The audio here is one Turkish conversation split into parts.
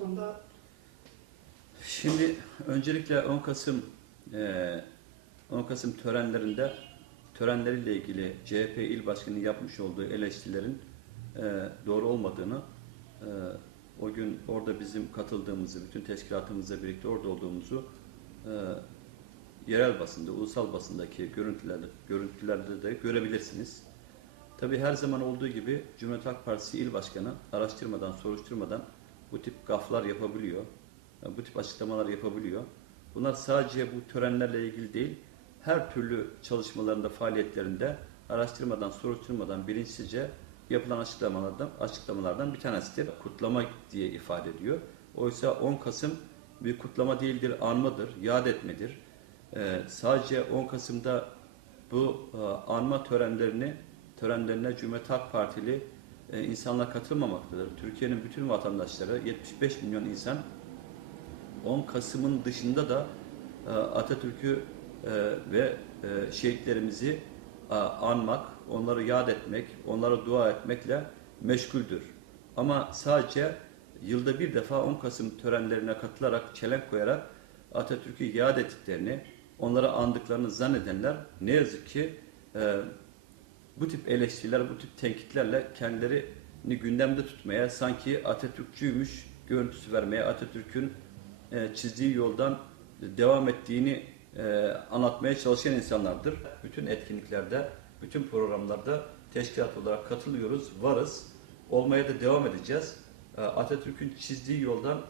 konuda Şimdi öncelikle 10 Kasım eee, 10 Kasım törenlerinde törenleriyle ilgili CHP il başkanı yapmış olduğu eleştirilerin eee, doğru olmadığını eee, o gün orada bizim katıldığımızı, bütün teşkilatımızla birlikte orada olduğumuzu yerel basında, ulusal basındaki görüntülerde, görüntülerde de görebilirsiniz. Tabii her zaman olduğu gibi Cumhuriyet Halk Partisi il başkanı araştırmadan, soruşturmadan bu tip gaflar yapabiliyor. Bu tip açıklamalar yapabiliyor. Bunlar sadece bu törenlerle ilgili değil, her türlü çalışmalarında, faaliyetlerinde araştırmadan, soruşturmadan, bilinçsizce yapılan açıklamalardan, açıklamalardan bir tanesidir. Kutlama diye ifade ediyor. Oysa 10 Kasım bir kutlama değildir, anmadır, yad etmedir. Ee, sadece 10 Kasım'da bu e, anma törenlerini törenlerine Cumhuriyet Halk Partili e, insanlar katılmamaktadır. Türkiye'nin bütün vatandaşları, 75 milyon insan 10 Kasım'ın dışında da e, Atatürk'ü e, ve e, şehitlerimizi anmak, onları yad etmek, onlara dua etmekle meşguldür. Ama sadece yılda bir defa 10 Kasım törenlerine katılarak, çelenk koyarak Atatürk'ü yad ettiklerini, onlara andıklarını zannedenler ne yazık ki bu tip eleştiriler, bu tip tenkitlerle kendilerini gündemde tutmaya, sanki Atatürkçüymüş görüntüsü vermeye, Atatürk'ün e, çizdiği yoldan devam ettiğini e, anlatmaya çalışan insanlardır. Bütün etkinliklerde, bütün programlarda teşkilat olarak katılıyoruz, varız. Olmaya da devam edeceğiz. E, Atatürk'ün çizdiği yoldan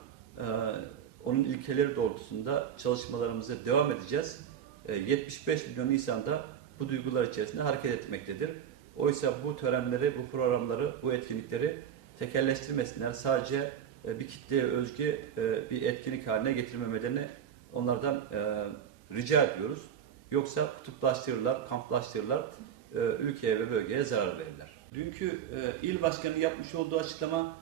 onun ilkeleri doğrultusunda çalışmalarımıza devam edeceğiz. E, 75 milyon insan da bu duygular içerisinde hareket etmektedir. Oysa bu törenleri, bu programları, bu etkinlikleri tekelleştirmesinler. Sadece e, bir kitleye özgü e, bir etkinlik haline getirmemelerini onlardan e, rica ediyoruz. Yoksa kutuplaştırırlar, kamplaştırırlar, ülkeye ve bölgeye zarar verirler. Dünkü il başkanı yapmış olduğu açıklama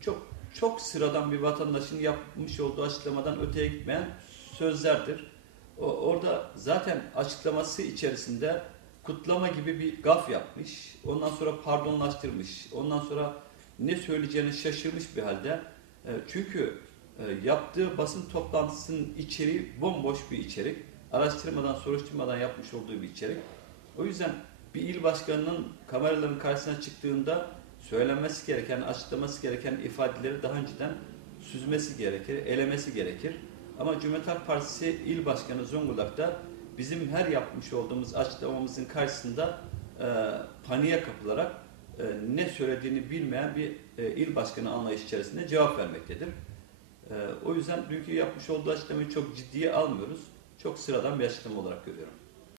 çok çok sıradan bir vatandaşın yapmış olduğu açıklamadan öteye gitmeyen sözlerdir. Orada zaten açıklaması içerisinde kutlama gibi bir gaf yapmış. Ondan sonra pardonlaştırmış. Ondan sonra ne söyleyeceğini şaşırmış bir halde. E, çünkü e, yaptığı basın toplantısının içeriği bomboş bir içerik. Araştırmadan, soruşturmadan yapmış olduğu bir içerik. O yüzden bir il başkanının kameraların karşısına çıktığında söylenmesi gereken, açıklaması gereken ifadeleri daha önceden süzmesi gerekir, elemesi gerekir. Ama Cumhuriyet Halk Partisi il başkanı Zonguldak'ta bizim her yapmış olduğumuz açıklamamızın karşısında e, paniğe kapılarak e, ne söylediğini bilmeyen bir e, il başkanı anlayış içerisinde cevap vermektedir. E, o yüzden dünkü yapmış olduğu açıklamayı çok ciddiye almıyoruz. Çok sıradan bir açıklama olarak görüyorum.